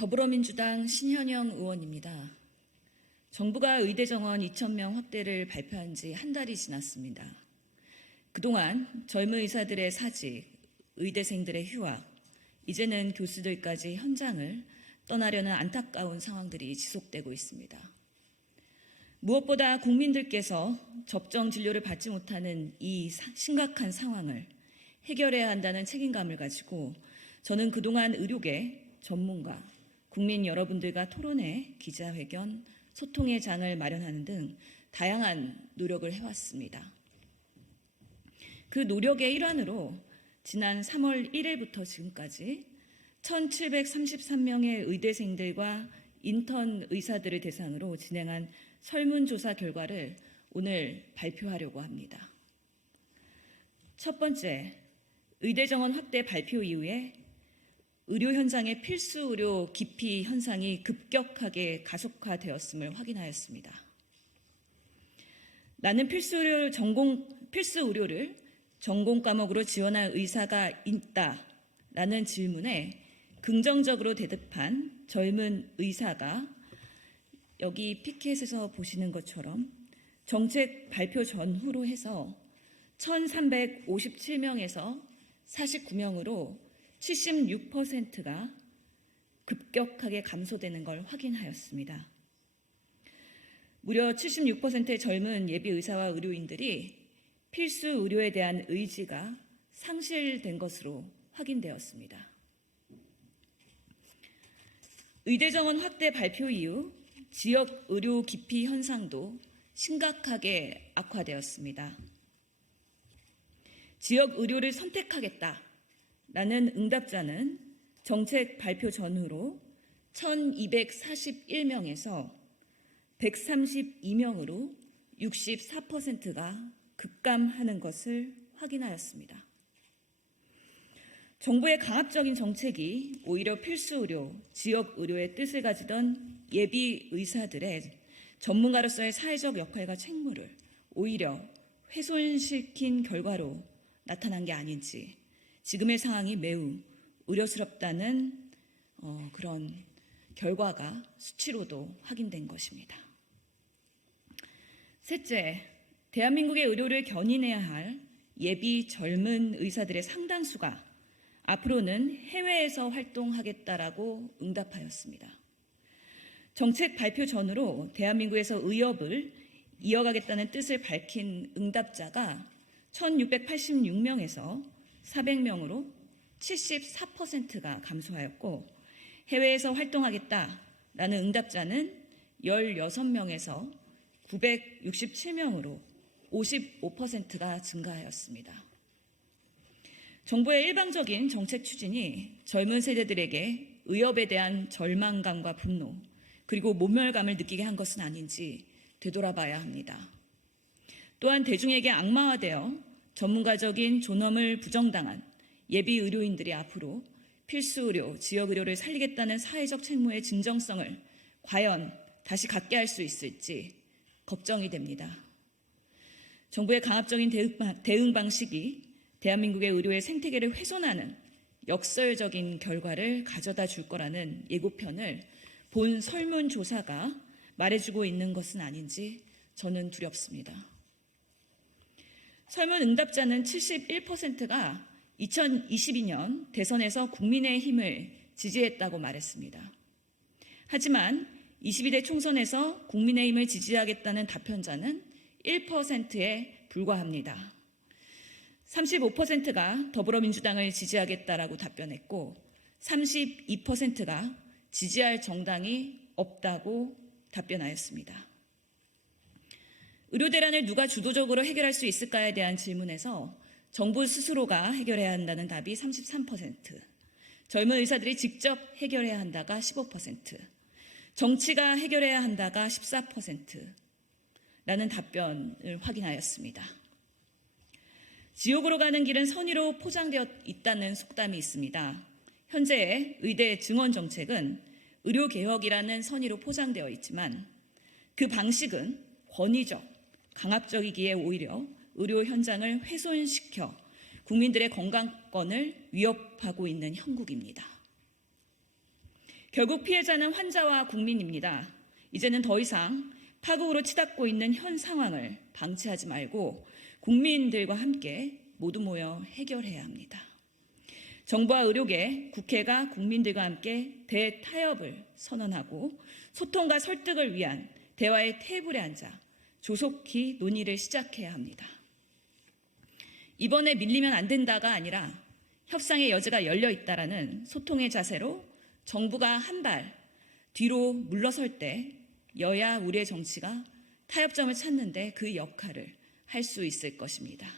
더불어민주당 신현영 의원입니다. 정부가 의대 정원 2,000명 확대를 발표한 지 한 달이 지났습니다. 그동안 젊은 의사들의 사직, 의대생들의 휴학, 이제는 교수들까지 현장을 떠나려는 안타까운 상황들이 지속되고 있습니다. 무엇보다 국민들께서 접종 진료를 받지 못하는 이 심각한 상황을 해결해야 한다는 책임감을 가지고 저는 그동안 의료계, 전문가, 국민 여러분들과 토론회, 기자회견, 소통의 장을 마련하는 등 다양한 노력을 해왔습니다. 그 노력의 일환으로 지난 3월 1일부터 지금까지 1,733명의 의대생들과 인턴 의사들을 대상으로 진행한 설문조사 결과를 오늘 발표하려고 합니다. 첫 번째, 의대 정원 확대 발표 이후에 의료 현장의 필수 의료 기피 현상이 급격하게 가속화되었음을 확인하였습니다. 나는 필수 의료를 전공 과목으로 지원할 의사가 있다라는 질문에 긍정적으로 대답한 젊은 의사가 여기 피켓에서 보시는 것처럼 정책 발표 전후로 해서 1,357명에서 49명으로 76%가 급격하게 감소되는 걸 확인하였습니다. 무려 76%의 젊은 예비 의사와 의료인들이 필수 의료에 대한 의지가 상실된 것으로 확인되었습니다. 의대 정원 확대 발표 이후 지역 의료 기피 현상도 심각하게 악화되었습니다. 지역 의료를 선택하겠다라는 응답자는 정책 발표 전후로 1,241명에서 132명으로 64%가 급감하는 것을 확인하였습니다. 정부의 강압적인 정책이 오히려 필수 의료, 지역 의료의 뜻을 가지던 예비 의사들의 전문가로서의 사회적 역할과 책무를 오히려 훼손시킨 결과로 나타난 게 아닌지 지금의 상황이 매우 우려스럽다는 그런 결과가 수치로도 확인된 것입니다. 셋째, 대한민국의 의료를 견인해야 할 예비 젊은 의사들의 상당수가 앞으로는 해외에서 활동하겠다라고 응답하였습니다. 정책 발표 전후로 대한민국에서 의협을 이어가겠다는 뜻을 밝힌 응답자가 1,686명에서 400명으로 74%가 감소하였고 해외에서 활동하겠다라는 응답자는 16명에서 967명으로 55%가 증가하였습니다. 정부의 일방적인 정책 추진이 젊은 세대들에게 의협에 대한 절망감과 분노 그리고 모멸감을 느끼게 한 것은 아닌지 되돌아봐야 합니다. 또한 대중에게 악마화되어 전문가적인 존엄을 부정당한 예비 의료인들이 앞으로 필수 의료, 지역 의료를 살리겠다는 사회적 책무의 진정성을 과연 다시 갖게 할 수 있을지 걱정이 됩니다. 정부의 강압적인 대응 방식이 대한민국의 의료의 생태계를 훼손하는 역설적인 결과를 가져다 줄 거라는 예고편을 본 설문조사가 말해주고 있는 것은 아닌지 저는 두렵습니다. 설문 응답자는 71%가 2022년 대선에서 국민의힘을 지지했다고 말했습니다. 하지만 22대 총선에서 국민의힘을 지지하겠다는 답변자는 1%에 불과합니다. 35%가 더불어민주당을 지지하겠다라고 답변했고 32%가 지지할 정당이 없다고 답변하였습니다. 의료 대란을 누가 주도적으로 해결할 수 있을까에 대한 질문에서 정부 스스로가 해결해야 한다는 답이 33%, 젊은 의사들이 직접 해결해야 한다가 15%, 정치가 해결해야 한다가 14%라는 답변을 확인하였습니다. 지옥으로 가는 길은 선의로 포장되어 있다는 속담이 있습니다. 현재의 의대 증원 정책은 의료개혁이라는 선의로 포장되어 있지만 그 방식은 권위적, 강압적이기에 오히려 의료 현장을 훼손시켜 국민들의 건강권을 위협하고 있는 형국입니다. 결국 피해자는 환자와 국민입니다. 이제는 더 이상 파국으로 치닫고 있는 현 상황을 방치하지 말고 국민들과 함께 모두 모여 해결해야 합니다. 정부와 의료계, 국회가 국민들과 함께 대타협을 선언하고 소통과 설득을 위한 대화의 테이블에 앉아 조속히 논의를 시작해야 합니다. 이번에 밀리면 안 된다가 아니라 협상의 여지가 열려 있다라는 소통의 자세로 정부가 한 발 뒤로 물러설 때 여야 우리의 정치가 타협점을 찾는데 그 역할을 할 수 있을 것입니다.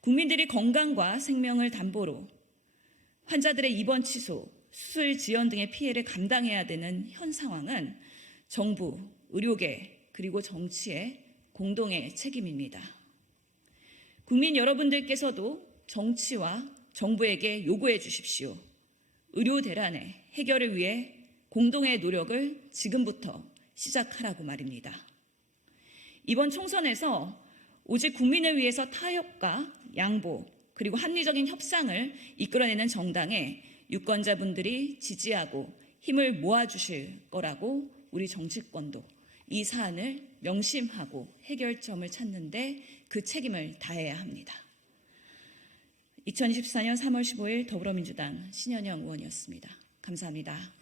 국민들이 건강과 생명을 담보로 환자들의 입원 취소, 수술 지연 등의 피해를 감당해야 되는 현 상황은 정부, 의료계 그리고 정치의 공동의 책임입니다. 국민 여러분들께서도 정치와 정부에게 요구해 주십시오. 의료 대란의 해결을 위해 공동의 노력을 지금부터 시작하라고 말입니다. 이번 총선에서 오직 국민을 위해서 타협과 양보 그리고 합리적인 협상을 이끌어내는 정당에 유권자분들이 지지하고 힘을 모아주실 거라고 우리 정치권도 이 사안을 명심하고 해결점을 찾는데 그 책임을 다해야 합니다. 2024년 3월 15일 더불어민주당 신현영 의원이었습니다. 감사합니다.